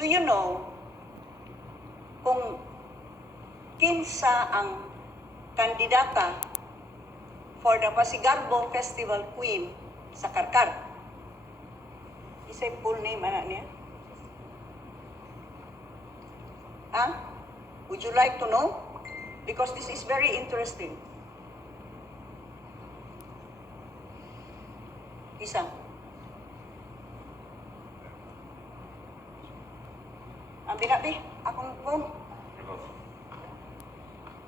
Do you know kung kinsa ang kandidata for the Pasigarbo Festival Queen sa Karkar? Isa'y full name, anak niya? Would you like to know? Because this is very interesting. Isa. Ang binabi, akong phone.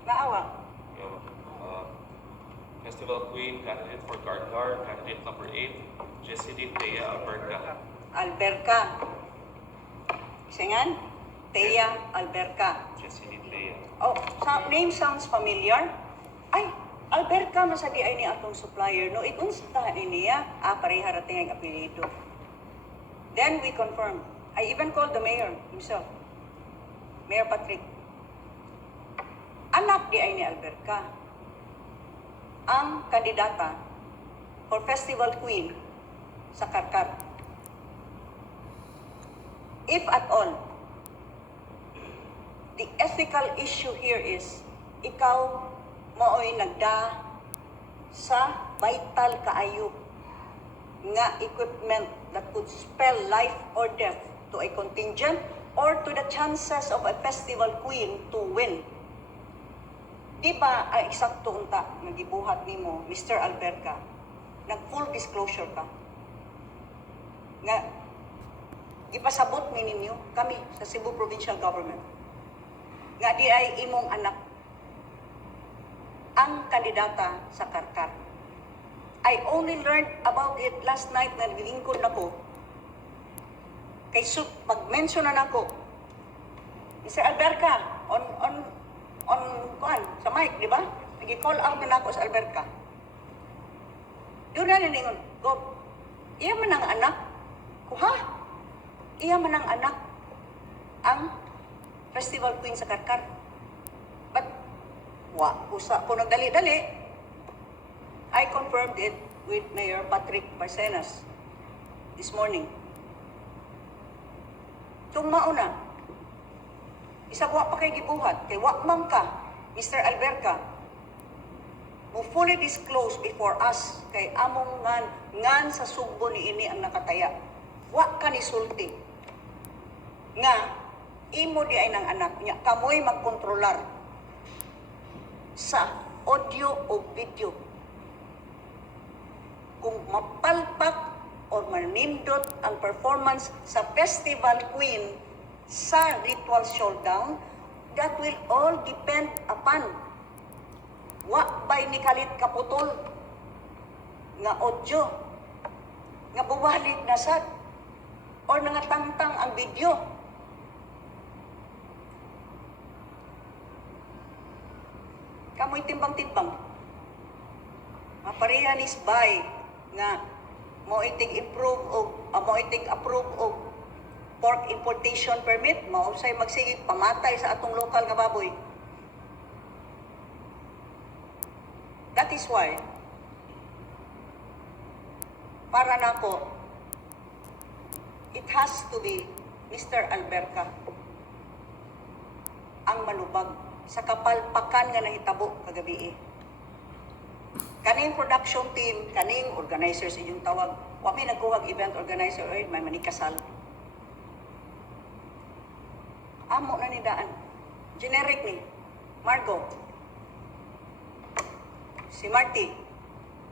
Naawa. Festival Queen, candidate for Karkar, candidate number 8, Jessidine Thea Alberca. Alberca. Singan? Thea Alberca. Jessidine Thea. Oh, name sounds familiar. Ay, Alberca masagi ay ni atong supplier. No, ikunsta niya. Pareha rating ang apelido. Then we confirm. I even called the mayor himself. Mayor Patrick. Anak di ay ni Alberca ang kandidata for Festival Queen sa Karkar. If at all, the ethical issue here is, ikaw mao'y nagda sa vital kaayo nga equipment that could spell life or death to a contingent or to the chances of a festival queen to win. Di ba ay eksakto unta nagibuhat nimo, Mr. Alberca, nag-full disclosure ka? Nga, ipasabot ni ninyo, kami sa Cebu Provincial Government, nga di ay imong anak ang kandidata sa Karkar. I only learned about it last night na nagilingkod ako. Kay pag-mention na nako, Mr. Alberca, on kuan sa mic, di ba? Nagi-call out na nako sa Alberca. Doon na niningon, Gob, iya man ang anak ko, ha? Iya man ang anak ang Festival Queen sa Karkar. But, usa ko nagdali-dali. I confirmed it with Mayor Patrick Barcenas this morning. Tumao na. Isag wa pa kay gibuhat, kay wa man ka, Mr. Alberca, mo fully disclose before us kay among ngan sa Sugbo ni ini ang nakataya. Wa ka ni sulti. Nga, imo di ay ng anak niya, kamoy magkontrolar sa audio o video. Kung mapalpak o manindot ang performance sa Festival Queen sa ritual showdown, that will all depend upon wa bay ni kalit kaputol nga audio nga buwalik na sad or nangatangtang ang video. Kamoy timbang-timbang. Mapareha ni Sbay nga mo itig approve og pork importation permit, mausay magsige pamatay sa atong lokal nga baboy. That is why, para nako, it has to be Mr. Alberca ang manubag sa kapalpakan nga nahitabo kagabi. Kaning production team, kaning organizers inyong tawag, wami nagkuhag event organizer, oy, may manikasal. Amo na ni daan. Generic ni. Margo. Si Marty.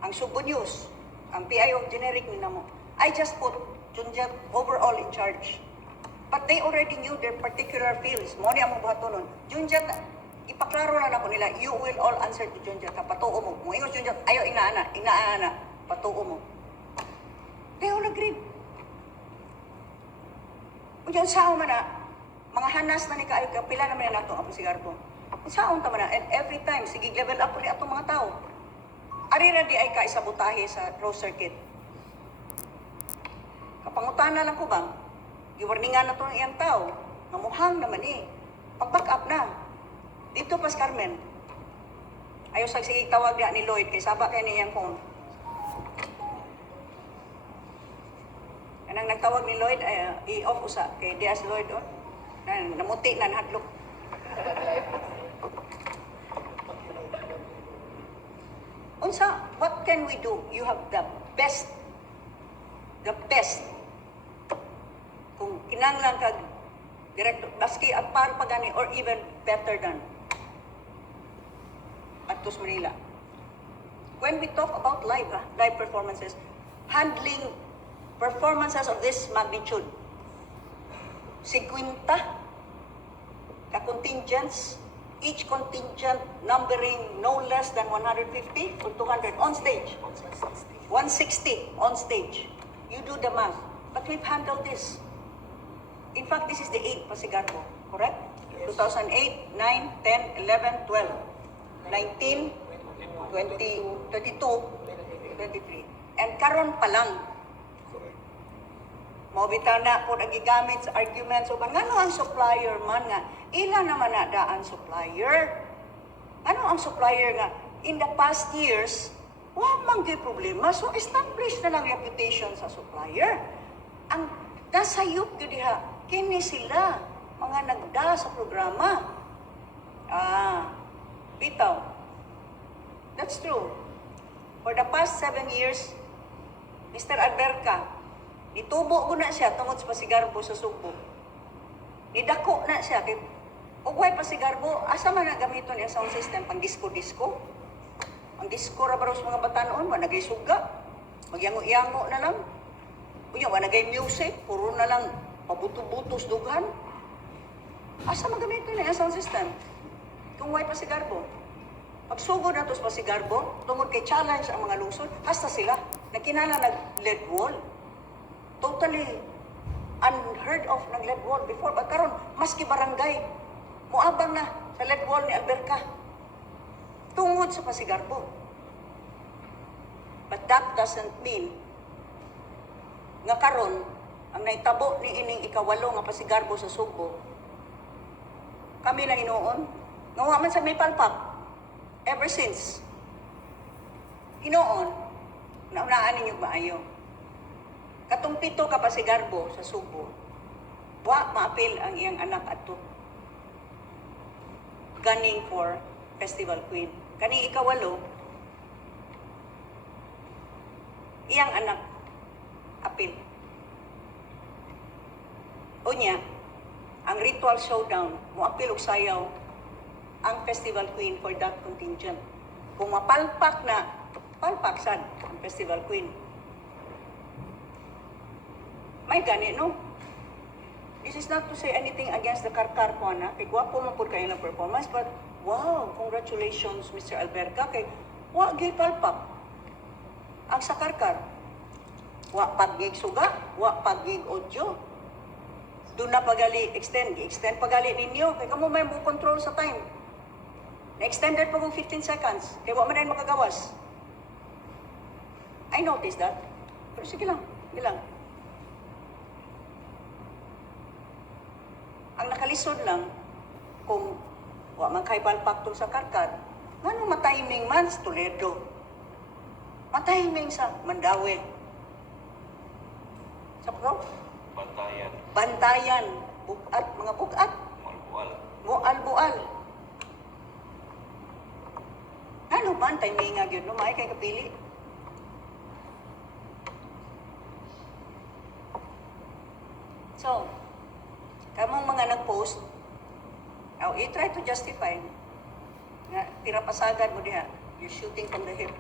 Ang Subo News. Ang PIO generic ni namo. I just put Junjat overall in charge. But they already knew their particular fields. Mo ni among buhaton nun. Junjat, ipaklaro na nako nila, you will all answer to Junjat. Patuo mo. Mo ingos Junjat, ayaw inaana. Patuo mo. They all agreed. Unyan sao man na, mga hanas na ni kayo, kapila naman na nato ang Pasigarbo. Saon tama na, and every time, sige level up ulit atong mga tao. Ari na di ay kaisabutahe sa closed circuit. Kapangutana lang ko ba, giwarningan na itong iyang tao, mamuhang naman pag-back up na. Dito pas Carmen, ayaw sige tawag niya ni Lloyd, kay saba kayo niyang phone. Anang nagtawag ni Lloyd, i-off usa kay Diaz Lloyd, oh. Namuti na nahadlok. Unsa, what can we do? You have the best. Kung kinanglan kag director, baski at par pa gani or even better than Atos Manila. When we talk about live performances, handling performances of this magnitude, 50 ka-contingents, each contingent numbering no less than 150 or 200 on stage. 160 on stage. You do the math. But we've handled this. In fact, this is the 8th Pasigarbo, correct? Yes. 2008, 9, 10, 11, 12, 19, 20, 22, 23. And karon pa lang, mabitaw na po nagigamit sa arguments o ba, ngano ang supplier man nga, ilan naman na daan supplier? Ano ang supplier nga? In the past years, wala mang gay problema. So, establish na lang reputation sa supplier. Ang nasayop yun diha, kini sila, mga nagda sa programa. Bitaw. That's true. For the past 7 years, Mr. Alberca, nitubo ko na siya tungod sa Pasigarbo sa Sugbo. Nidako na siya. Ugway Pasigarbo, asa man na gamiton yung sound system pang disco-disco? Ang disco ra baro sa mga bata noon, managay suga. Magyango-yango na lang. Unya, managay music, puro na lang pabuto-butos dughan. Asa magamiton yung sound system? Kung way Pasigarbo. Pagsugod na to sa Pasigarbo, tungod kay challenge ang mga lungsod, hasta sila, nagkinala nag-lead wall. Totally unheard of ng lead wall before. But karon, maski barangay, muabang na sa lead wall ni Alberca. Tungod sa Pasigarbo. But that doesn't mean nga karon ang naitabo ni ining ikawalo nga Pasigarbo sa Sugbo, kami na hinuon, nga wa man sa may palpak, ever since, hinuon, naunaan ninyo maayo. Katong 7 ka Pasigarbo sa Sugbo, wa maapil ang iyang anak ato. Gunning for Festival Queen. Kani ikawalo, iyang anak, apil. Unya, ang ritual showdown, muapil og sayaw ang Festival Queen for that contingent. Kung mapalpak na, palpak sad ang Festival Queen. May gani, no? This is not to say anything against the Karkar ko, na. Kay gwapo man po kayo ng performance, but wow, congratulations, Mr. Alberca. Kay, wa gay palpak. Ang sa Karkar, wa pagig suga, wa pagig audio. Doon na pagali, extend pagali ninyo. Kaya kamo may mo control sa time. Na-extended pa kong 15 seconds. Kaya wa man na makagawas. I noticed that. Pero sige lang. Ang nakalisod lang, kung wa man kay palpaktol sa Karkar, ngano matiming man sa Toledo? Matiming sa Mandawi. Sa Pro? Bantayan. Bukat, mga bukat. Bual. Ano man, timing nga yun, no? May kay kapili. So, kamong mga nag-post, you try to justify na tira pasagad mo diha. You're shooting from the hip.